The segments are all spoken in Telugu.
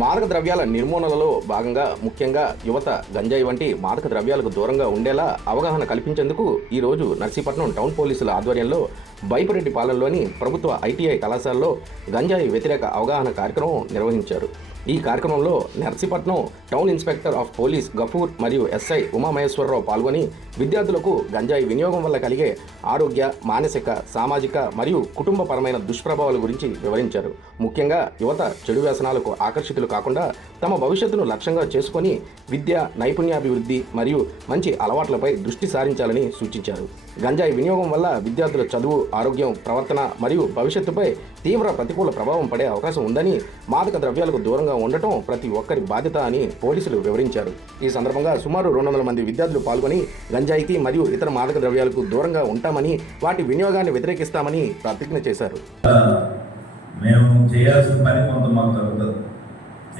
మాదక ద్రవ్యాల నిర్మూలనలో భాగంగా ముఖ్యంగా యువత గంజాయి వంటి మాదక ద్రవ్యాలకు దూరంగా ఉండేలా అవగాహన కల్పించేందుకు ఈరోజు నర్సీపట్నం టౌన్ పోలీసుల ఆధ్వర్యంలో బైపురెడ్డిపాలెంలోని ప్రభుత్వ ఐటీఐ కళాశాలలో గంజాయి వ్యతిరేక అవగాహన కార్యక్రమం నిర్వహించారు. ఈ కార్యక్రమంలో Narsipatnam town inspector of police Gafoor మరియు ఎస్ఐ ఉమామహేశ్వరరావు పాల్గొని విద్యార్థులకు గంజాయి వినియోగం వల్ల కలిగే ఆరోగ్య, మానసిక, సామాజిక మరియు కుటుంబపరమైన దుష్ప్రభావాల గురించి వివరించారు. ముఖ్యంగా యువత చెడు వ్యసనాలకు ఆకర్షితులు కాకుండా తమ భవిష్యత్తును లక్ష్యంగా చేసుకొని విద్య, నైపుణ్యాభివృద్ధి మరియు మంచి అలవాట్లపై దృష్టి సారించాలని సూచించారు. గంజాయి వినియోగం వల్ల విద్యార్థుల చదువు, ఆరోగ్యం, ప్రవర్తన మరియు భవిష్యత్తుపై తీవ్ర ప్రతికూల ప్రభావం పడే అవకాశం ఉందని, మాదక ద్రవ్యాలకు దూరంగా ఉండటం ప్రతి ఒక్కరి బాధ్యత అని పోలీసులు వివరించారు. ఈ సందర్భంగా సుమారు 200 మంది విద్యార్థులు పాల్గొని గంజాయికి మరియు ఇతర మాదక ద్రవ్యాలకు దూరంగా ఉంటామని, వాటి వినియోగాన్ని వ్యతిరేకిస్తామని ప్రతిజ్ఞ చేశారు. మేము చేయాల్సిన పని కొంత మాకు జరుగుతుంది.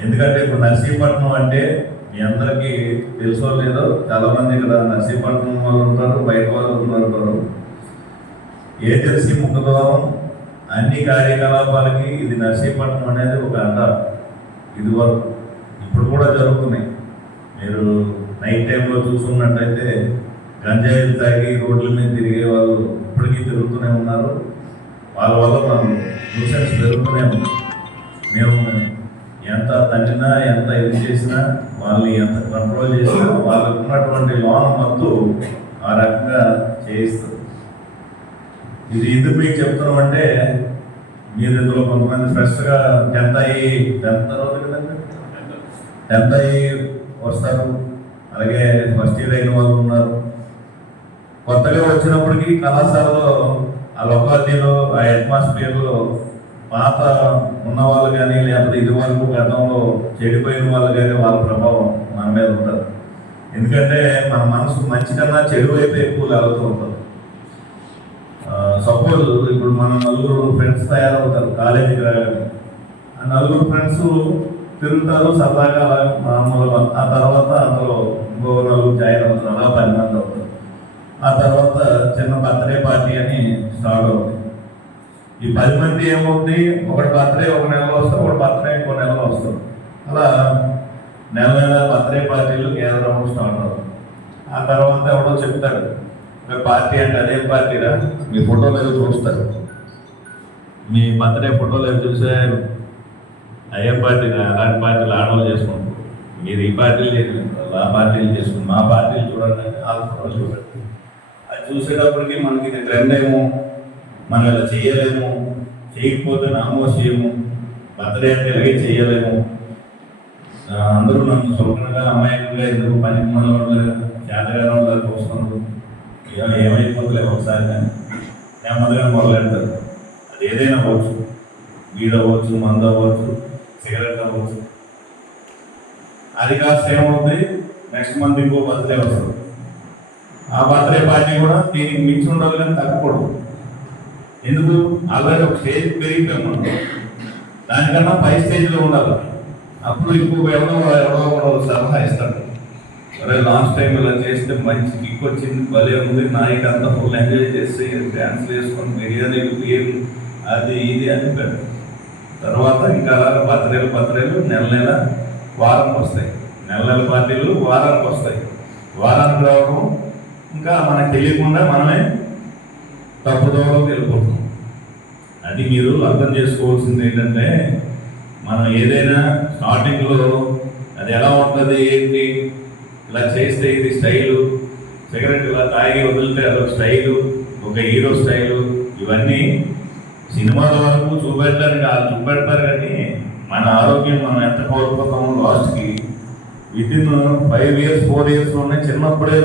ఎందుకంటే ఇప్పుడు నర్సీపట్నం అంటే మీ అందరికీ తెలుసో లేదో, చాలామంది ఇక్కడ నర్సీపట్నం వాళ్ళు ఉంటారు, బయట వాళ్ళు ఉంటారు. ఏజెన్సీ ముఖద్వారం అన్ని కార్యకలాపాలకి ఇది నర్సీపట్నం అనేది ఒక అడ్డా. ఇది వరకు ఇప్పుడు కూడా జరుగుతున్నాయి. మీరు నైట్ టైంలో చూసుకున్నట్టయితే గంజాయిలు తాగి రోడ్ల మీద తిరిగే వాళ్ళు ఇప్పటికీ తిరుగుతూనే ఉన్నారు. వాళ్ళ వల్ల మనం న్యూసెన్స్ పెరుగుతూనే ఉంది. మేము ఎంత తగ్గినా, ఎంత ఇది చేసినా, వాళ్ళని ఎంత కంట్రోల్ చేసినా వాళ్ళకు ఉన్నటువంటి లోన మత్తు ఆ రకంగా చేయిస్తారు. ఇది ఎందుకు మీకు చెప్తున్నామంటే, మీరు ఇందులో కొంతమంది ఫ్రెష్గా 10th అయ్యి వస్తారు, అలాగే ఫస్ట్ ఇయర్ అయిన వాళ్ళు ఉన్నారు. కొత్తగా వచ్చినప్పటికీ కళాశాలలో ఆ లొకాలిటీలో, ఆ అట్మాస్ఫియర్లో పాత ఉన్నవాళ్ళు కానీ, లేకపోతే ఇది వరకు గతంలో చెడిపోయిన వాళ్ళు కానీ వాళ్ళ ప్రభావం మన మీద ఉంటుంది. ఎందుకంటే మన మనసు మంచి కన్నా చెడు వైపు ఎక్కువ లాగుతూ ఉంటుంది. సపోజ్ ఇప్పుడు మనం నలుగురు ఫ్రెండ్స్ తయారవుతారు కాలేజీకి రాగానే. ఆ నలుగురు ఫ్రెండ్స్ తిరుగుతారు సరదాగా మామూలుగా. ఆ తర్వాత అందులో ఇంకో నలుగురు జాయిన్ అవుతారు, అలా 10 మంది అవుతారు. ఆ తర్వాత చిన్న బర్త్డే పార్టీ అని స్టార్ట్ అవుతుంది. ఈ 10 మంది ఏమవుతుంది, ఒకటి బర్త్డే ఒక నెలలో వస్తారు, ఒకటి బర్త్డే ఇంకో నెలలో వస్తారు. అలా నెల బర్త్డే పార్టీలు కేంద్రం స్టార్ట్ అవుతుంది. ఆ తర్వాత ఎవడో చెప్తాడు, పార్టీ అంటే అదే పార్టీరా, మీ ఫోటోలు ఏదో చూస్తారు, మీ బర్త్డే ఫోటోలు ఏదో చూసే అయ్యే పార్టీ, అలాంటి పార్టీలు ఆడవాళ్ళు చేసుకుంటారు. మీరు ఈ పార్టీలు ఆ పార్టీలు చేసుకుంటారు, మా పార్టీలు చూడండి వాళ్ళ ఫోటోలు చూడండి. అది చూసేటప్పటికి మనకి ఇది ట్రెండ్ ఏమో, మనం ఇలా చేయలేము, చేయకపోతే నామోసేయము, బర్త్డే అంటే ఇలాగే చేయలేము, అందరూ నన్ను స్వప్నంగా అమాయకంగా ఎందుకు పని వాళ్ళు చేతగానే వాళ్ళు చూస్తున్నారు, ఏమైపోతుంది ఒకసారి కానీ నెమ్మదిగా మొదలెడతారు. అది ఏదైనా అవ్వచ్చు, వీడ్ అవ్వచ్చు, మందు అవ్వచ్చు, సిగరెట్ అవ్వచ్చు. అది కాస్త ఏమవుతుంది, నెక్స్ట్ మంత్ ఇంకో బర్త్డే వస్తుంది. ఆ బర్త్డే పార్టీ కూడా దీనికి మించి ఉండాలి కానీ తగ్గకూడదు. ఎందుకు, ఆల్రెడీ ఒక స్టేజ్ పెరిగిపోయాము, దానికన్నా పై స్టేజ్లో ఉండాలి. అప్పుడు ఇంకొక ఎవరో సలహా ఇస్తాడు, అరే లాస్ట్ టైం ఇలా చేస్తే మంచి కిక్ వచ్చింది, భలే ఉంది, నాయకు అంతా ఫుల్ ఎంజాయ్ చేసి డ్యాన్స్లు వేసుకొని బిర్యానీలు, బియ్యం, అది ఇది అని పెట్టారు. తర్వాత ఇంకా అలాగే బర్త్డేలు నెల వారానికి వస్తాయి, నెల పార్టీలు వారానికి వస్తాయి. వారానికి రావడం ఇంకా మనకు తెలియకుండా మనమే తప్పుదోవలోకి వెళ్ళిపోతున్నాం. అది మీరు అర్థం చేసుకోవాల్సింది ఏంటంటే, మనం ఏదైనా స్టార్టింగ్లో అది ఎలా ఉంటుంది, ఏంటి, ఇలా చేస్తే ఇది స్టైలు, సిగరెట్ ఇలా తాగి వదిలితే అదొక స్టైలు, ఒక హీరో స్టైలు, ఇవన్నీ సినిమాల వరకు చూపెడతారు కానీ మన ఆరోగ్యం మనం ఎంత కోల్పోతామో లాస్ట్కి విత్ ఇన్ 5 years 4 years చిన్నప్పుడే